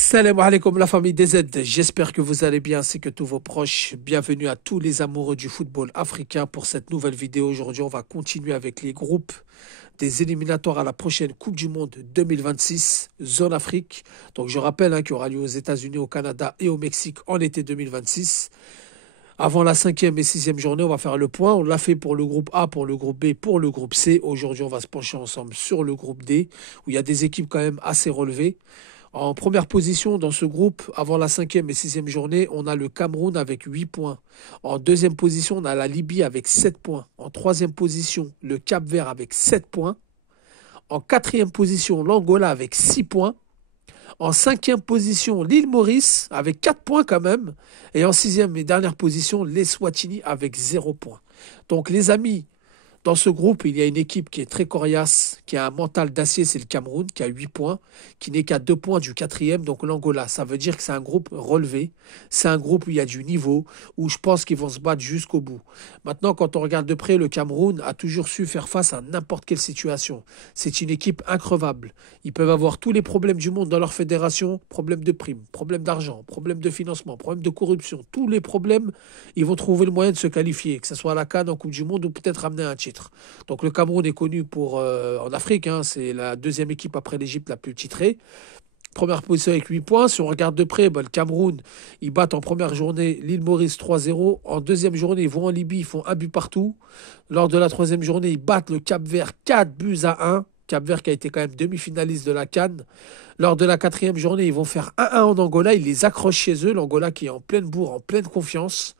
Salam alaikum la famille DZ, j'espère que vous allez bien ainsi que tous vos proches. Bienvenue à tous les amoureux du football africain pour cette nouvelle vidéo. Aujourd'hui, on va continuer avec les groupes des éliminatoires à la prochaine Coupe du Monde 2026, zone Afrique. Donc je rappelle qu'il y aura lieu aux États-Unis, au Canada et au Mexique en été 2026. Avant la cinquième et sixième journée, on va faire le point. On l'a fait pour le groupe A, pour le groupe B, pour le groupe C. Aujourd'hui, on va se pencher ensemble sur le groupe D, où il y a des équipes quand même assez relevées. En première position dans ce groupe, avant la cinquième et sixième journée, on a le Cameroun avec 8 points. En deuxième position, on a la Libye avec 7 points. En troisième position, le Cap-Vert avec 7 points. En quatrième position, l'Angola avec 6 points. En cinquième position, l'île Maurice avec 4 points quand même. Et en sixième et dernière position, l'Eswatini avec 0 points. Donc les amis, dans ce groupe, il y a une équipe qui est très coriace, qui a un mental d'acier, c'est le Cameroun, qui a 8 points, qui n'est qu'à 2 points du quatrième, donc l'Angola. Ça veut dire que c'est un groupe relevé, c'est un groupe où il y a du niveau, où je pense qu'ils vont se battre jusqu'au bout. Maintenant, quand on regarde de près, le Cameroun a toujours su faire face à n'importe quelle situation. C'est une équipe increvable. Ils peuvent avoir tous les problèmes du monde dans leur fédération, problèmes de primes, problèmes d'argent, problèmes de financement, problèmes de corruption, tous les problèmes, ils vont trouver le moyen de se qualifier, que ce soit à la CAN, en Coupe du Monde ou peut-être ramener un titre. Donc le Cameroun est connu en Afrique, c'est la deuxième équipe après l'Égypte la plus titrée. Première position avec 8 points. Si on regarde de près, le Cameroun, ils battent en première journée l'île Maurice 3-0. En deuxième journée, ils vont en Libye, ils font un but partout. Lors de la troisième journée, ils battent le Cap-Vert 4-1. Cap-Vert qui a été quand même demi-finaliste de la CAN. Lors de la quatrième journée, ils vont faire 1-1 en Angola. Ils les accrochent chez eux. L'Angola qui est en pleine bourre, en pleine confiance.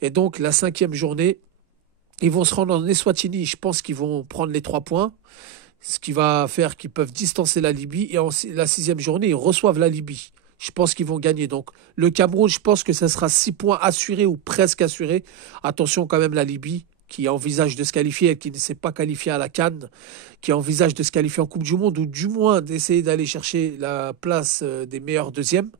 Et donc la cinquième journée, ils vont se rendre en Eswatini. Je pense qu'ils vont prendre les 3 points. Ce qui va faire qu'ils peuvent distancer la Libye. Et en la sixième journée, ils reçoivent la Libye. Je pense qu'ils vont gagner. Donc le Cameroun, je pense que ça sera 6 points assurés ou presque assurés. Attention quand même la Libye qui envisage de se qualifier et qui ne s'est pas qualifiée à la CAN, qui envisage de se qualifier en Coupe du Monde ou du moins d'essayer d'aller chercher la place des meilleurs deuxièmes.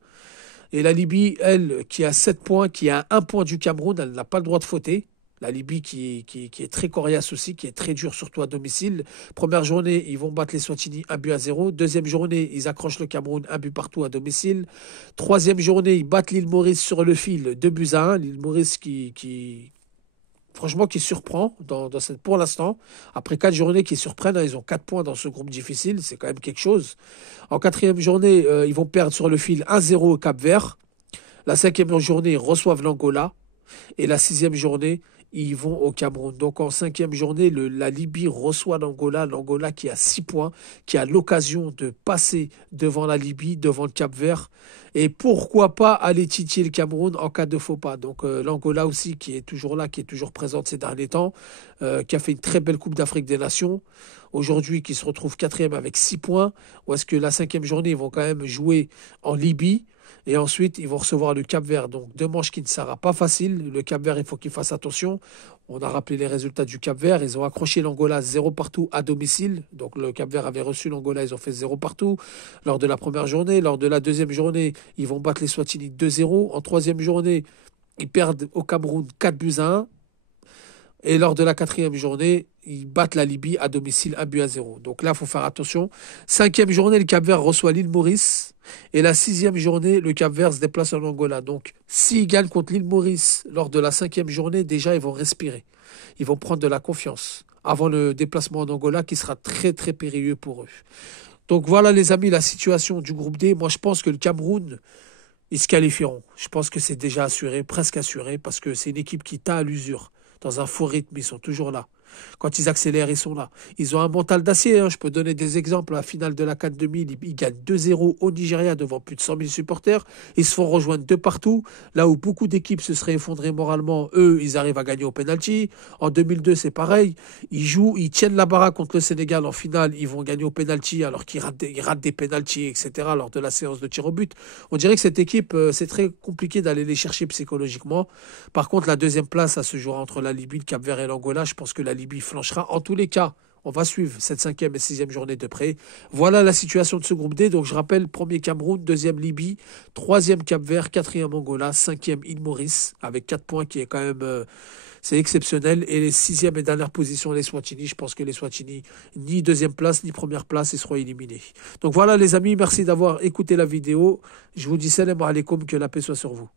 Et la Libye, elle, qui a 7 points, qui a 1 point du Cameroun, elle n'a pas le droit de fauter. La Libye qui est très coriace aussi, qui est très dure, surtout à domicile. Première journée, ils vont battre les Swatini 1-0. Deuxième journée, ils accrochent le Cameroun 1 but partout à domicile. Troisième journée, ils battent l'île Maurice sur le fil 2-1. L'île Maurice franchement, qui surprend pour l'instant. Après 4 journées qui surprennent, ils ont 4 points dans ce groupe difficile, c'est quand même quelque chose. En quatrième journée, ils vont perdre sur le fil 1-0 au Cap-Vert. La cinquième journée, ils reçoivent l'Angola. Et la sixième journée, ils vont au Cameroun. Donc en cinquième journée, la Libye reçoit l'Angola. L'Angola qui a 6 points, qui a l'occasion de passer devant la Libye, devant le Cap-Vert. Et pourquoi pas aller titiller le Cameroun en cas de faux pas. Donc l'Angola aussi qui est toujours là, qui est toujours présente ces derniers temps, qui a fait une très belle Coupe d'Afrique des Nations. Aujourd'hui, qui se retrouve quatrième avec 6 points. Ou est-ce que la cinquième journée, ils vont quand même jouer en Libye. Et ensuite, ils vont recevoir le Cap-Vert. Donc, 2 manches qui ne sera pas facile. Le Cap-Vert, il faut qu'il fasse attention. On a rappelé les résultats du Cap-Vert. Ils ont accroché l'Angola 0 partout à domicile. Donc, le Cap-Vert avait reçu l'Angola. Ils ont fait 0 partout lors de la première journée. Lors de la deuxième journée, ils vont battre les Swatini 2-0. En troisième journée, ils perdent au Cameroun 4-1. Et lors de la quatrième journée, ils battent la Libye à domicile 1-0. Donc là, il faut faire attention. Cinquième journée, le Cap-Vert reçoit l'île Maurice. Et la sixième journée, le Cap-Vert se déplace en Angola. Donc, s'ils gagnent contre l'île Maurice lors de la cinquième journée, déjà, ils vont respirer. Ils vont prendre de la confiance avant le déplacement en Angola qui sera très, très périlleux pour eux. Donc voilà, les amis, la situation du groupe D. Moi, je pense que le Cameroun, ils se qualifieront. Je pense que c'est déjà assuré, presque assuré, parce que c'est une équipe qui t'a à l'usure. Dans un faux rythme, ils sont toujours là. Quand ils accélèrent, ils sont là. Ils ont un mental d'acier. Je peux donner des exemples. À la finale de la CAN 2000, ils gagnent 2-0 au Nigeria devant plus de 100 000 supporters. Ils se font rejoindre de partout. Là où beaucoup d'équipes se seraient effondrées moralement, eux, ils arrivent à gagner au penalty. En 2002, c'est pareil. Ils jouent, ils tiennent la baraque contre le Sénégal en finale. Ils vont gagner au penalty alors qu'ils ratent des penaltys, etc. lors de la séance de tir au but. On dirait que cette équipe, c'est très compliqué d'aller les chercher psychologiquement. Par contre, la deuxième place, ça se jouera entre la Libye, le Cap-Vert et l'Angola. Je pense que la Libye flanchera. En tous les cas, On va suivre cette 5e et 6e journée de près. Voilà la situation de ce groupe D. Donc je rappelle, premier Cameroun, deuxième Libye, troisième Cap-Vert, quatrième Angola, cinquième île Maurice, avec 4 points qui est quand même... c'est exceptionnel. Et les 6e et dernière position, les Swatini. Je pense que les Swatini, ni deuxième place, ni première place, ils seront éliminés. Donc voilà les amis, merci d'avoir écouté la vidéo. Je vous dis salam alaikum, que la paix soit sur vous.